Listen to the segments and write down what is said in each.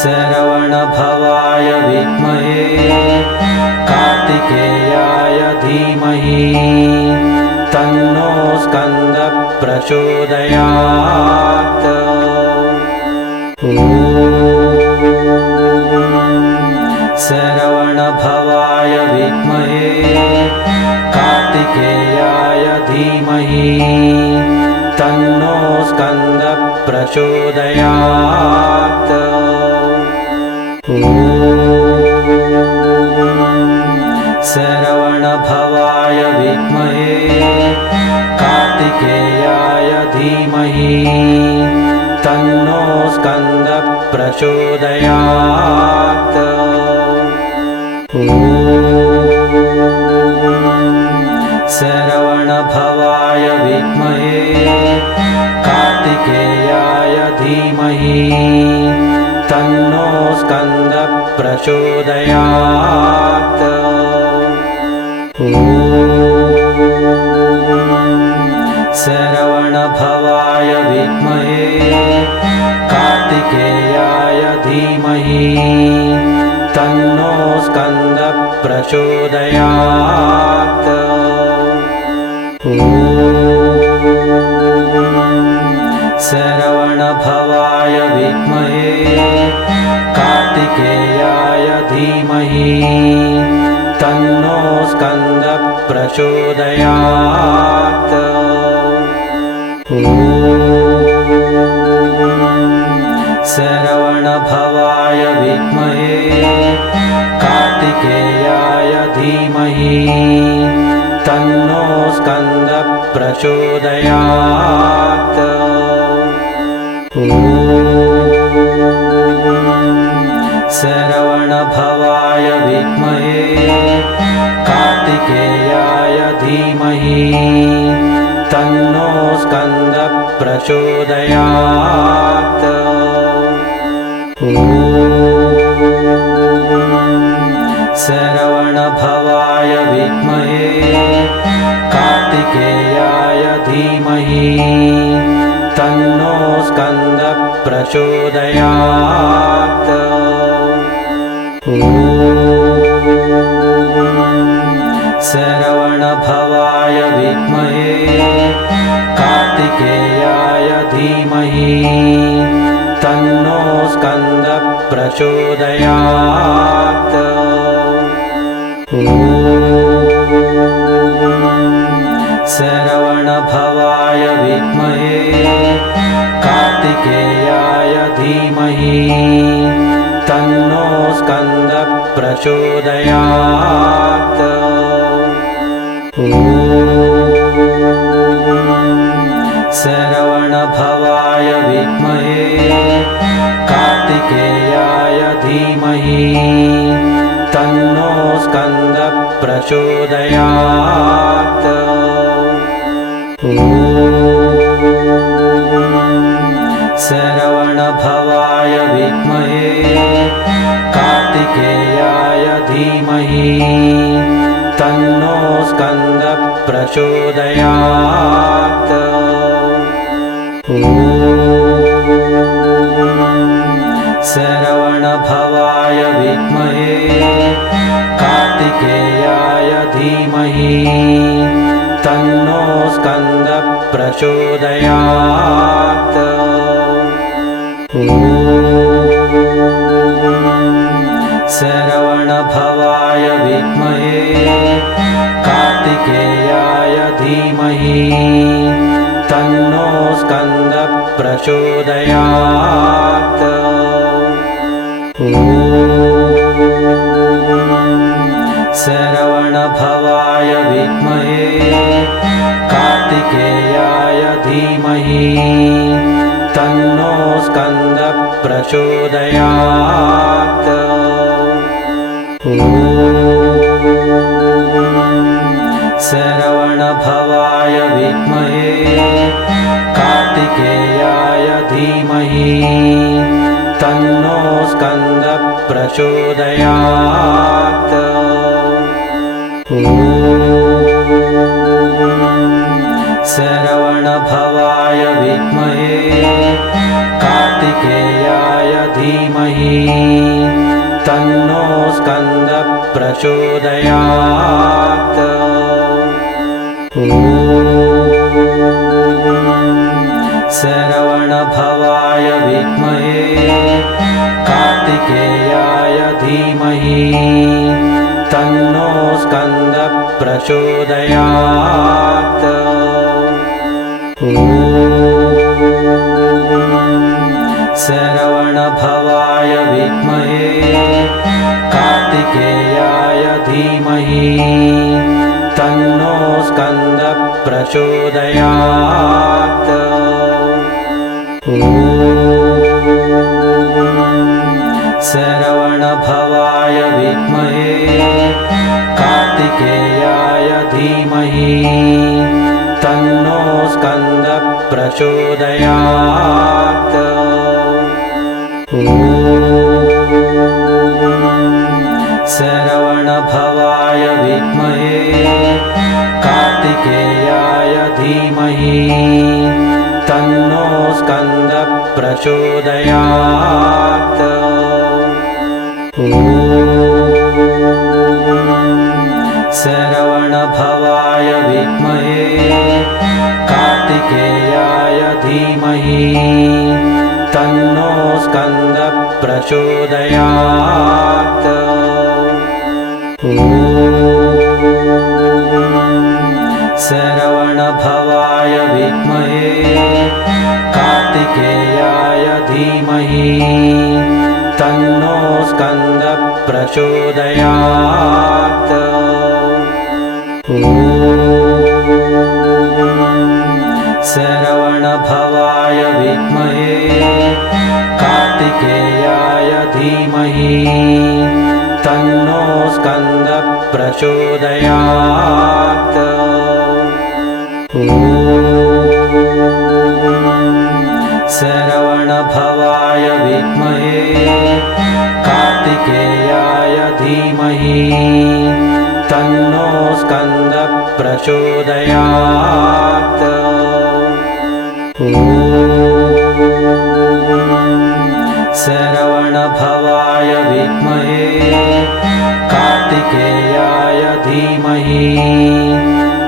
शरवणभवाय विद्महे कार्तिकेयाय धीमहि तन्नो स्कन्दः प्रचोदयात्। शरवणभवाय विद्महे कार्तिकेयाय धीमहि तन्नो स्कन्दः प्रचोदयात्। शरवणभवाय विद्महे कार्तिकेयाय धीमहि तन्नो स्कन्दः प्रचोदयात्। शरवणभवाय विद्महे कार्तिकेयाय धीमहि तन्नो स्कन्दः प्रचोदयात्। शरवणभवाय विद्महे कार्तिकेयाय धीमहि तन्नो स्कन्दः प्रचोदयात्। शरवणभवाय विद्महे कार्तिकेयाय धीमहि तन्नो स्कन्दः प्रचोदयात्। शरवणभवाय विद्महे कार्तिकेयाय धीमहि तन्नो स्कन्दः प्रचोदयात्। शरवणभवाय विद्महे कार्तिकेयाय धीमहि तन्नो स्कन्दः प्रचोदयात्। शरवणभवाय विद्महे कार्तिकेयाय धीमहि तन्नो स्कन्दः प्रचोदयात्। शरवणभवाय विद्महे कार्तिकेयाय धीमहि तन्नो स्कन्दः प्रचोदयात्। शरवणभवाय विद्महे कार्तिकेयाय धीमहि तन्नो स्कन्दः प्रचोदयात्। शरवणभवाय विद्महे कार्तिकेयाय धीमहि तन्नो स्कन्दः प्रचोदयात्। शरवणभवाय विद्महे कार्तिकेयाय धीमहि तन्नो स्कन्दः प्रचोदयात्। शरवणभवाय विद्महे कार्तिकेयाय धीमहि तन्नो स्कन्दः प्रचोदयात्। शरवणभवाय विद्महे कार्तिकेयाय धीमहि तन्नो स्कन्दः प्रचोदयात्। शरवणभवाय विद्महे कार्तिकेयाय धीमहि तन्नो स्कन्दः प्रचोदयात्। शरवणभवाय विद्महे कार्तिकेयाय धीमहि तन्नो स्कन्दः प्रचोदयात्। शरवणभवाय विद्महे कार्तिकेयाय धीमहि तन्नो स्कन्दः प्रचोदयात्। ॐ शरवणभवाय विद्महे कार्तिकेयाय धीमहि तन्नो स्कन्दः प्रचोदयात्। ॐ शरवणभवाय विद्महे कार्तिकेयाय धीमहि तन्नो स्कन्दः प्रचोदयात्। ॐ शरवणभवाय विद्महे कार्तिकेयाय धीमहि तन्नो स्कन्दः प्रचोदयात्। ॐ शरवणभवाय विद्महे कार्तिकेयाय धीमहि तन्नो स्कन्दः प्रचोदयात्। ॐ शरवणभवाय विद्महे कार्तिकेयाय धीमहि तन्नो स्कन्दः प्रचोदयात्। ॐ शरवणभवाय विद्महे कार्तिकेयाय धीमहि तन्नो स्कन्दः प्रचोदयात्। ॐ शरवणभवाय विद्महे कार्तिकेयाय धीमहि तन्नो स्कन्दः प्रचोदयात्। ॐ शरवणभवाय विद्महे कार्तिकेयाय धीमहि तन्नो स्कन्दः प्रचोदयात्। ॐ शरवणभवाय विद्महे कार्तिकेयाय धीमहि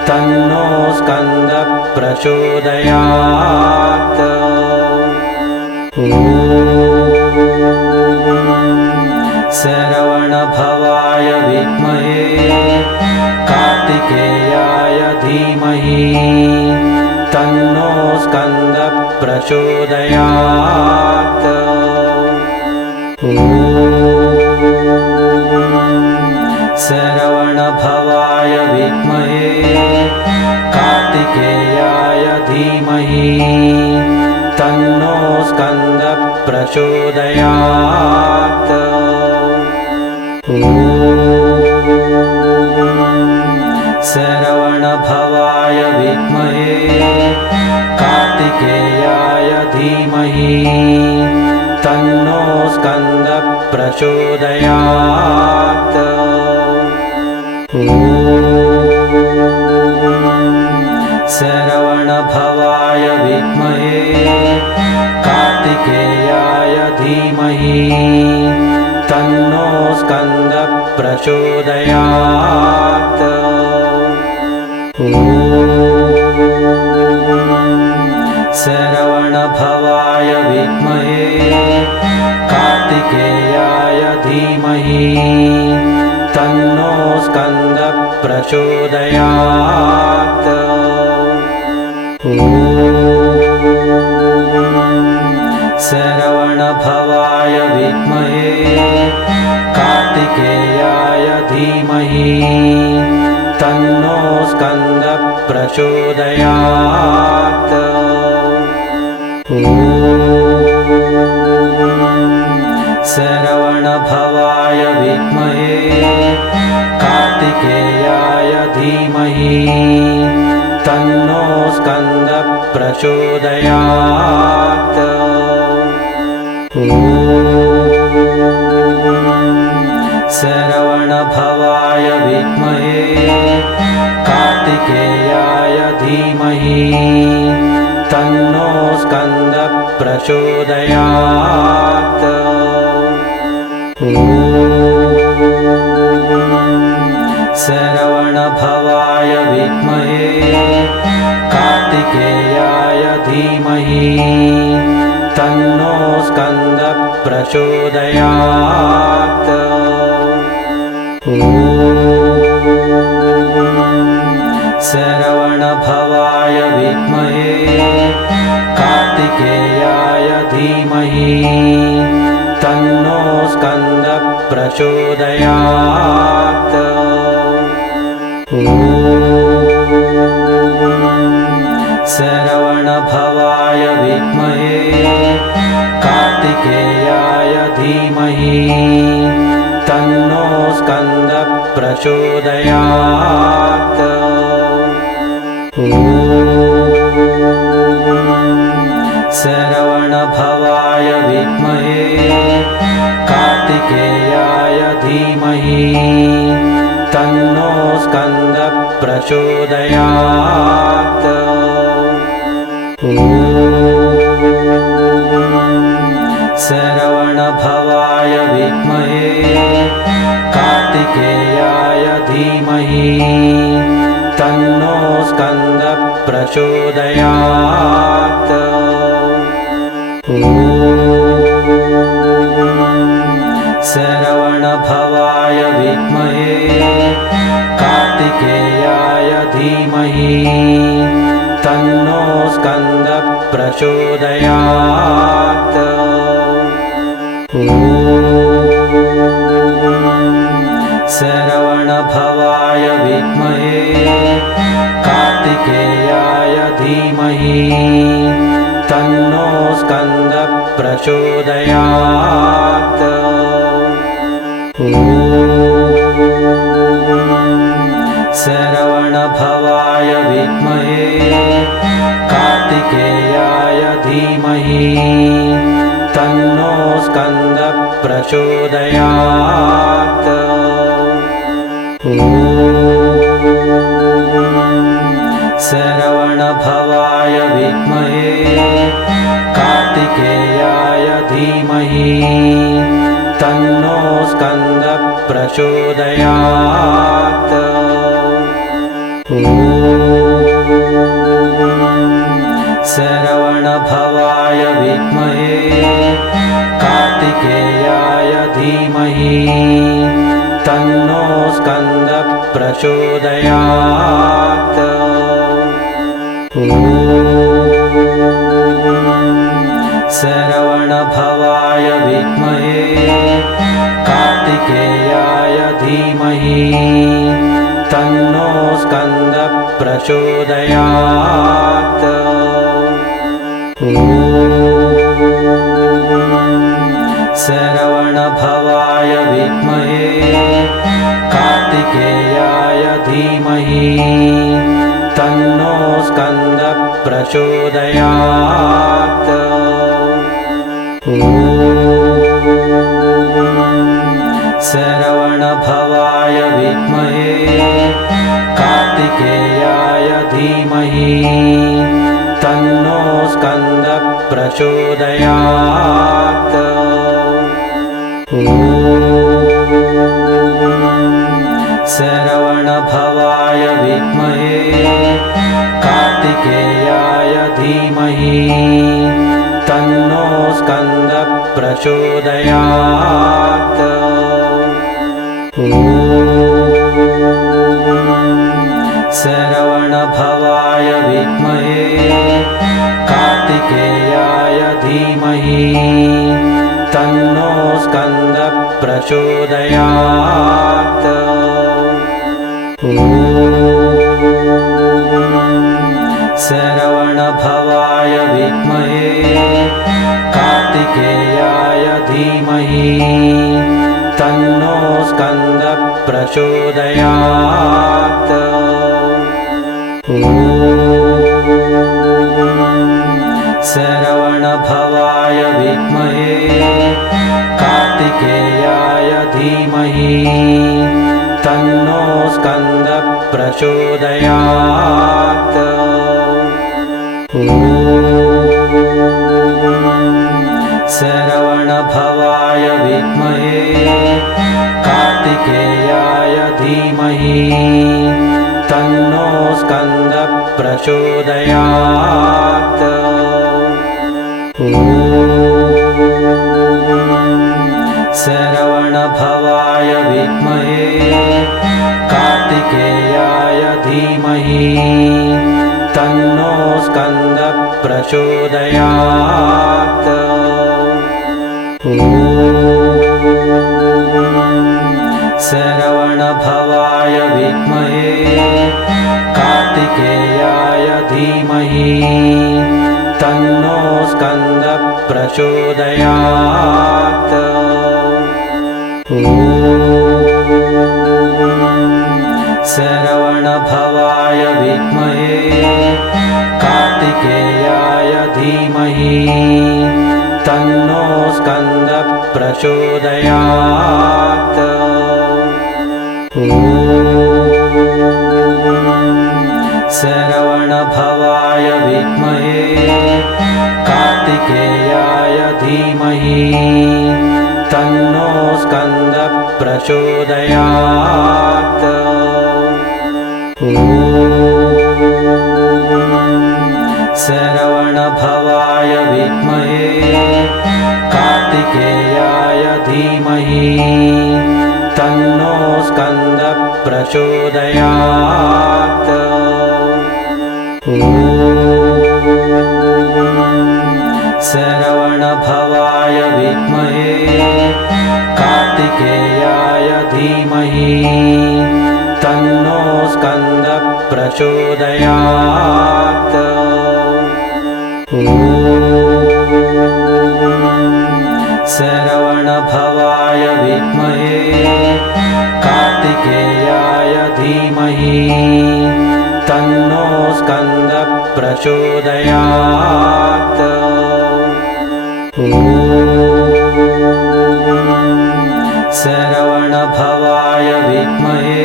तन्नो स्कन्दः प्रचोदयात्। ॐ शरवणभवाय विद्महे कार्तिकेयाय धीमहि तन्नो स्कन्दः प्रचोदयात्। ॐ शरवणभवाय विद्महे कार्तिकेयाय धीमहि तन्नो स्कन्दः प्रचोदयात्। ॐ शरवणभवाय विद्महे कार्तिकेयाय धीमहि तन्नो स्कन्दः प्रचोदयात्। ॐ शरवणभवाय विद्महे कार्तिकेयाय धीमहि तन्नो स्कन्दः प्रचोदयात्। ॐ शरवणभवाय विद्महे कार्तिकेयाय धीमहि तन्नो स्कन्दः प्रचोदयात्। ॐ शरवणभवाय विद्महे कार्तिकेयाय धीमहि तन्नो स्कन्दः प्रचोदयात्। ॐ शरवणभवाय विद्महे कार्तिकेयाय धीमहि तन्नो स्कन्दः प्रचोदयात्। ॐ शरवणभवाय विद्महे कार्तिकेयाय धीमहि तन्नो स्कन्दः प्रचोदयात्। ॐ शरवणभवाय विद्महे कार्तिकेयाय धीमहि तन्नो स्कन्दः प्रचोदयात्। ॐ शरवणभवाय विद्महे कार्तिकेयाय धीमहि तन्नो स्कन्दः प्रचोदयात्। ॐ शरवणभवाय विद्महे कार्तिकेयाय धीमहि तन्नो स्कन्दः प्रचोदयात्। ॐ शरवणभवाय विद्महे कार्तिकेयाय धीमहि तन्नो स्कन्दः प्रचोदयात्। ॐ शरवणभवाय विद्महे कार्तिकेयाय धीमहि तन्नो स्कन्दः प्रचोदयात्। ॐ शरवणभवाय विद्महे कार्तिकेयाय धीमहि तन्नो स्कन्दः प्रचोदयात्। ॐ शरवणभवाय विद्महे कार्तिकेयाय धीमहि तन्नो स्कन्दः प्रचोदयात्। ॐ शरवणभवाय विद्महे कार्तिकेयाय धीमहि तन्नो स्कन्दः प्रचोदयात्। ॐ शरवणभवाय विद्महे कार्तिकेयाय धीमहि तन्नो स्कन्दः प्रचोदयात्। ॐ शरवणभवाय विद्महे कार्तिकेयाय धीमहि तन्नो स्कन्दः प्रचोदयात्। ॐ शरवणभवाय विद्महे कार्तिकेयाय धीमहि तन्नो स्कन्दः प्रचोदयात्। ॐ शरवणभवाय विद्महे कार्तिकेयाय धीमहि तन्नो स्कन्दः प्रचोदयात्। ॐ शरवणभवाय विद्महे कार्तिकेयाय धीमहि तन्नो स्कन्दः प्रचोदयात्। ॐ शरवणभवाय विद्महे कार्तिकेयाय धीमहि तन्नो स्कन्दः प्रचोदयात्। ॐ शरवणभवाय विद्महे कार्तिकेयाय धीमहि तन्नो स्कन्दः प्रचोदयात्। ॐ शरवणभवाय विद्महे कार्तिकेयाय धीमहि तन्नो स्कन्दः प्रचोदयात्। ॐ शरवणभवाय विद्महे कार्तिकेयाय धीमहि तन्नो स्कन्दः प्रचोदयात्। ॐ धीमहि तन्नो स्कन्दः प्रचोदयात्। श्रवणभवाय विद्महे कार्तिकेयाय धीमहि तन्नो स्कन्दः प्रचोदयात्। श्रवणभवाय विद्महे कार्तिकेयाय धीमहि तन्नो स्कन्दः प्रचोदयात्। श्रवणभवाय विद्महे कार्तिकेयाय धीमहि तन्नो स्कन्दः प्रचोदयात्। श्रवणभवाय विद्महे कार्तिकेयाय धीमहि तन्नो स्कन्दः प्रचोदयात्। श्रवणभवाय विद्महे कार्तिकेयाय धीमहि तन्नो स्कन्दः प्रचोदयात्। श्रवणभवाय विद्महे कार्तिकेयाय धीमहि तन्नो स्कन्दः प्रचोदयात्। श्रवणभवाय विद्महे कार्तिकेयाय धीमहि तन्नो स्कन्दः प्रचोदयात्। श्रवणभवाय विद्महे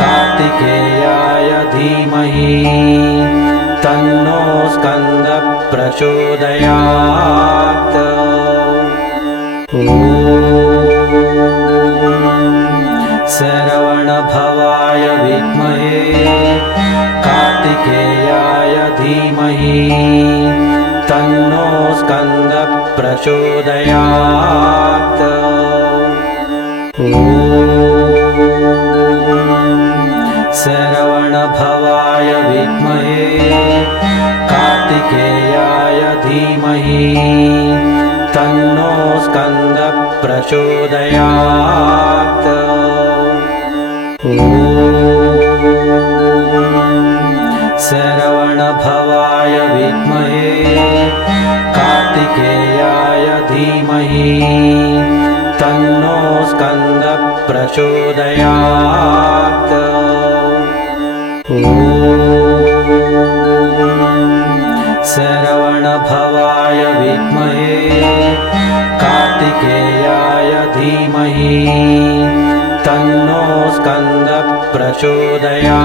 कार्तिकेयाय धीमहि तन्नो स्कन्दः प्रचोदयात्। श्रवणभवाय विद्महे कार्तिकेयाय धीमहि तन्नो स्कन्दः प्रचोदयात्। श्रवणभवाय विद्महे कार्तिकेयाय धीमहि तन्नो स्कन्दः प्रचोदयात्। श्रवणभवाय विद्महे कार्तिकेयाय धीमहि तन्नो स्कन्दः प्रचोदयात्। श्रवणभवाय विद्महे कार्तिकेयाय धीमहि तन्नो स्कन्दः प्रचोदयात्।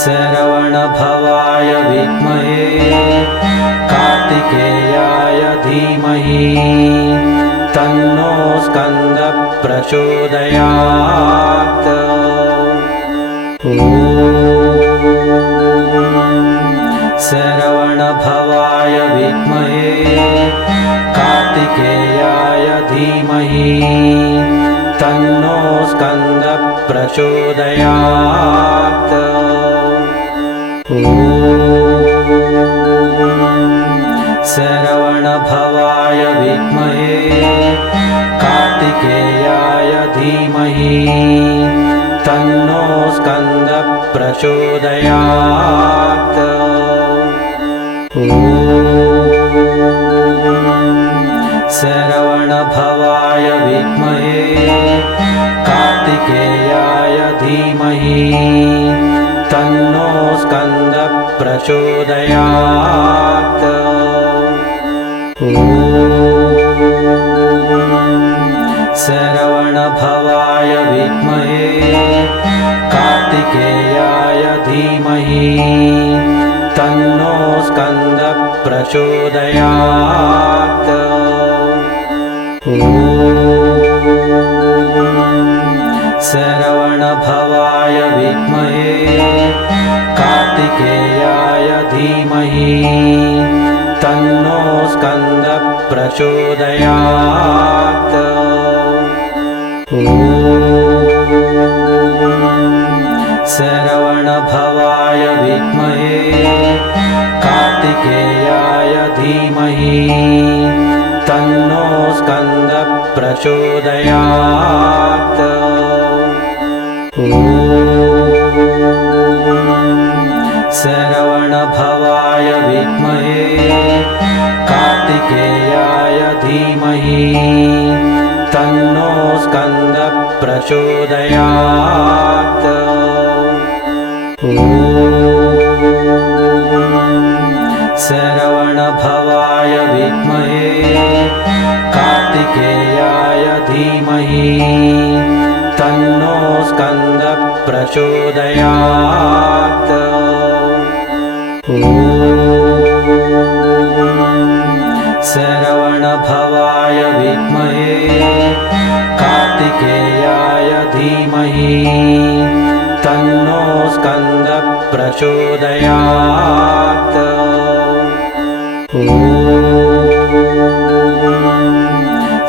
श्रवणभवाय विद्महे कार्तिकेयाय धीमहि तन्नो स्कन्दः प्रचोदयात्। श्रवणभवाय विद्महे कार्तिकेयाय धीमहि तन्नो स्कन्दः प्रचोदयात्। श्रवणभवाय विद्महे कार्तिकेयाय धीमहि तन्नो स्कन्दः प्रचोदयात्। श्रवणभवाय विद्महे कार्तिकेयाय धीमहि तन्नो स्कन्दः प्रचोदयात्। श्रवणभवाय विद्महे कार्तिकेयाय धीमहि तन्नो स्कन्दः प्रचोदयात्। शरवणभवाय विद्महे कार्तिकेयाय धीमहि तन्नो स्कन्दः प्रचोदयात्। शरवणभवाय विद्महे कार्तिकेयाय धीमहि तन्नो स्कन्दः प्रचोदयात्। शरवणभवाय विद्महे कार्तिकेयाय धीमहि तन्नो स्कन्दः प्रचोदयात्। शरवणभवाय विद्महे कार्तिकेयाय धीमहि तन्नो स्कन्दः प्रचोदयात्। शरवणभवाय विद्महे कार्तिकेयाय धीमहि तन्नो स्कन्दः प्रचोदयात्।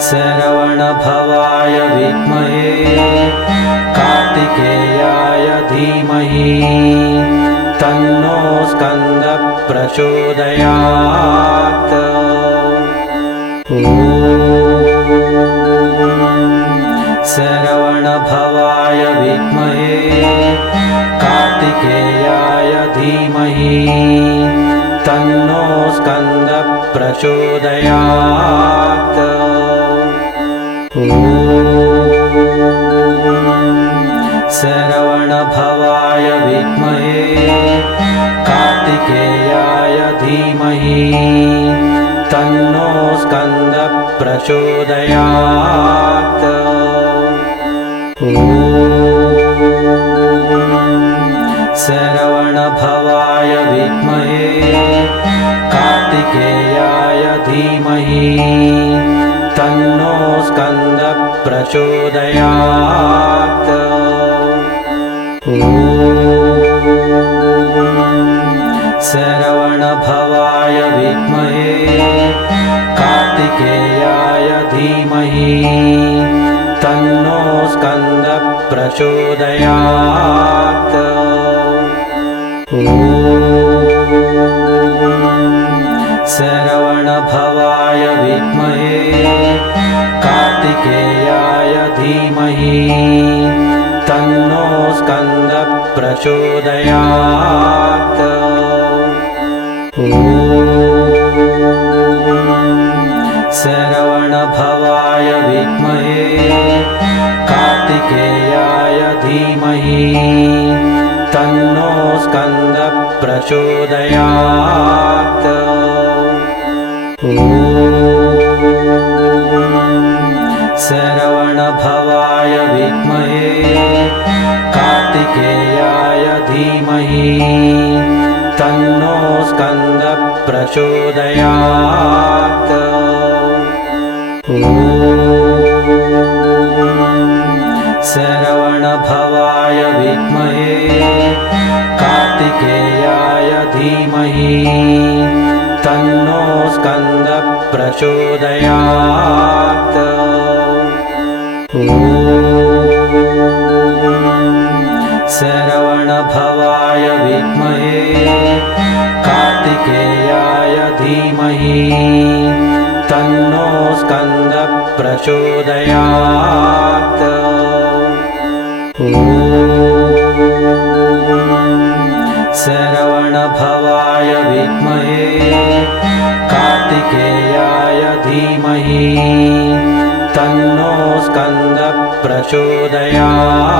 शरवणभवाय विद्महे कार्तिकेयाय धीमहि तन्नो स्कन्दः प्रचोदयात्। शरवणभवाय विद्महे कार्तिकेयाय धीमहि तन्नो स्कन्दः प्रचोदयात्। शरवणभवाय विद्महे कार्तिकेयाय धीमहि तन्नो स्कन्दः प्रचोदयात्। शरवणभवाय विद्महे कार्तिकेयाय धीमहि तन्नो स्कन्दः प्रचोदयात्। शरवणभवाय विद्महे कार्तिकेयाय धीमहि तन्नो स्कन्दः प्रचोदयात्। शरवणभवाय विद्महे कार्तिकेयाय धीमहि तन्नो स्कन्दः प्रचोदयात्। शरवणभवाय विद्महे कार्तिकेयाय धीमहि तन्नो स्कन्दः प्रचोदयात्। शरवणभवाय विद्महे कार्तिकेयाय धीमहि तन्नो स्कन्दः प्रचोदयात्। शरवणभवाय विद्महे कार्तिकेयाय धीमहि तन्नो स्कन्दः प्रचोदयात्। शरवणभवाय विद्महे कार्तिकेयाय धीमहि तन्नो स्कन्दः प्रचोदयात्। शरवणभवाय विद्महे कार्तिकेयाय धीमहि तन्नो स्कन्दः प्रचोदयात्।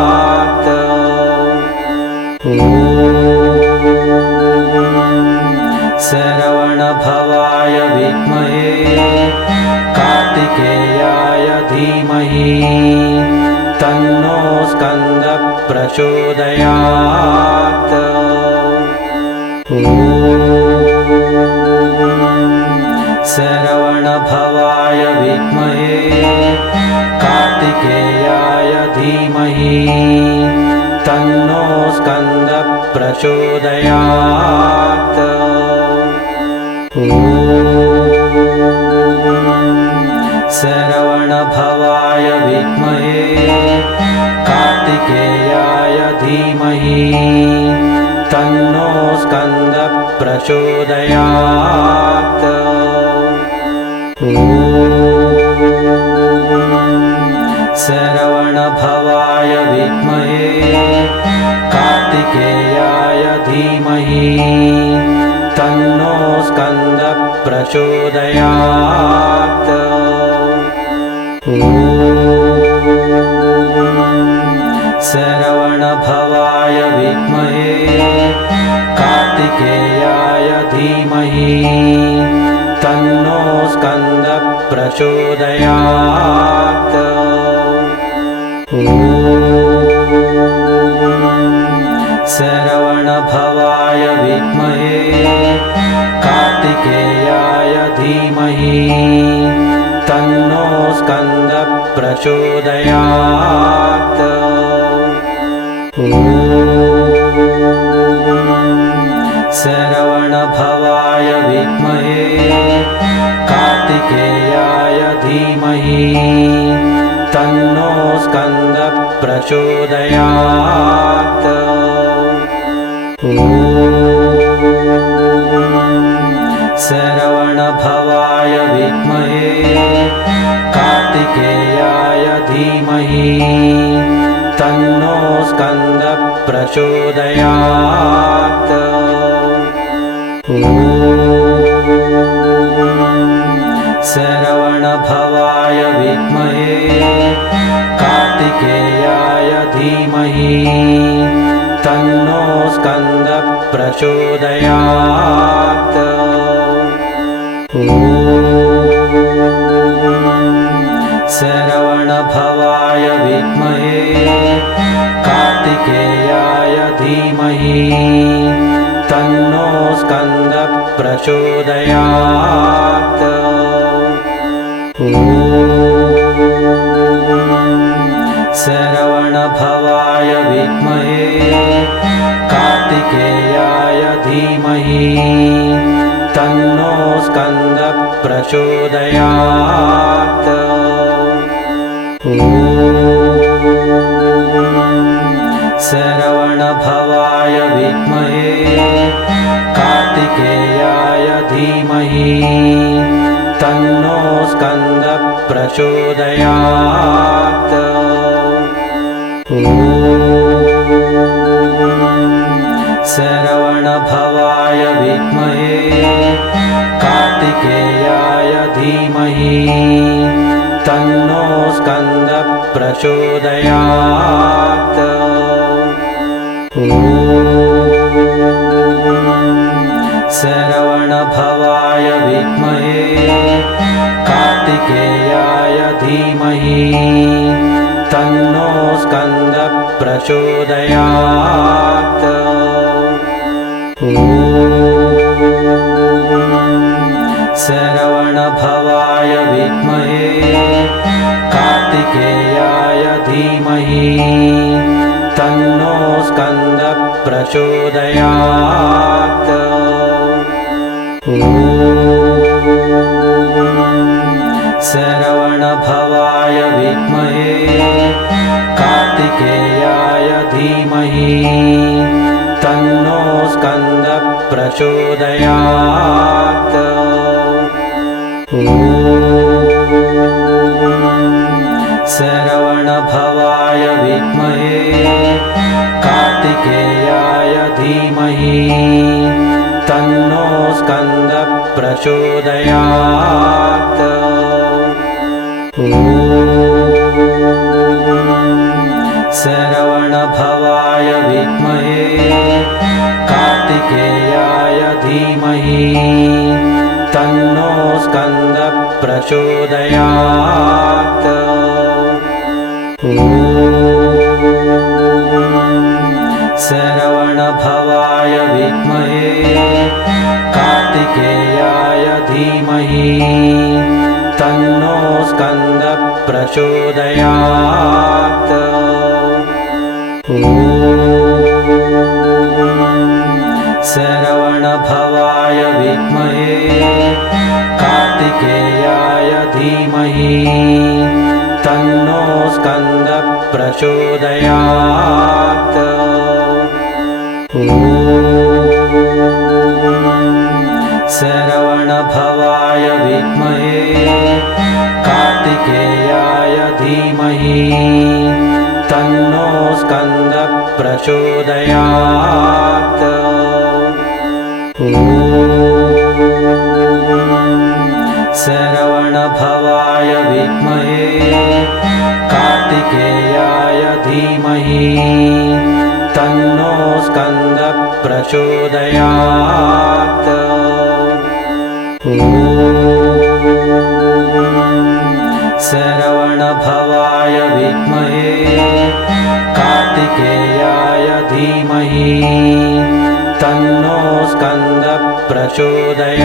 शरवणभवाय विद्महे कार्तिकेयाय धीमहि तन्नो स्कन्दः प्रचोदयात्। शरवणभवाय विद्महे तन्नो स्कन्दः प्रचोदयात्। शरवणभवाय विद्महे कार्तिकेयाय धीमहि तन्नो स्कन्दः प्रचोदयात्। शरवणभवाय विद्महे कार्तिकेयाय धीमहि तन्नो स्कन्दः प्रचोदयात्। शरवणभवाय विद्महे कार्तिकेयाय धीमहि तन्नो स्कन्दः प्रचोदयात्। शरवणभवाय विद्महे कार्तिकेयाय धीमहि तन्नो स्कन्दः प्रचोदयात्। शरवणभवाय विद्महे कार्तिकेयाय धीमहि तन्नो स्कन्दः प्रचोदयात्। शरवणभवाय विद्महे कार्तिकेयाय धीमहि तन्नो स्कन्दः प्रचोदयात्। शरवणभवाय विद्महे कार्तिकेयाय धीमहि तन्नो स्कन्दः प्रचोदयात्। शरवणभवाय विद्महे कार्तिकेयाय धीमहि तन्नो स्कन्दः प्रचोदयात्। शरवणभवाय विद्महे कार्तिकेयाय धीमहि तन्नो स्कन्दः प्रचोदयात्। शरवणभवाय विद्महे कार्तिकेयाय धीमहि तन्नो स्कन्दः प्रचोदयात्। शरवणभवाय विद्महे कार्तिकेयाय धीमहि तन्नो स्कन्दः प्रचोदयात्। शरवणभवाय विद्महे कार्तिकेयाय धीमहि तन्नो स्कन्दः प्रचोदयात्। शरवणभवाय विद्महे कार्तिकेयाय धीमहि तन्नो स्कन्दः प्रचोदयात्। शरवणभवाय विद्महे कार्तिकेयाय धीमहि तन्नो स्कन्दः प्रचोदयात्। शरवणभवाय विद्महे कार्तिकेयाय धीमहि तन्नो स्कन्दः प्रचोदयात्। शरवणभवाय विद्महे कार्तिकेयाय धीमहि तन्नो स्कन्दः प्रचोदयात्। शरवणभवाय विद्महे कार्तिकेयाय धीमहि तन्नो स्कन्दः प्रचोदयात्। शरवणभवाय विद्महे कार्तिकेयाय धीमहि तन्नो स्कन्दः प्रचोदयात्। शरवणभवाय विद्महे कार्तिकेयाय धीमहि तन्नो स्कन्दः प्रचोदयात्। शरवणभवाय विद्महे कार्तिकेयाय धीमहि तन्नो स्कन्दः प्रचोदयात्। शरवणभवाय विद्महे कार्तिकेयाय धीमहि तन्नो स्कन्दः प्रचोदयात्।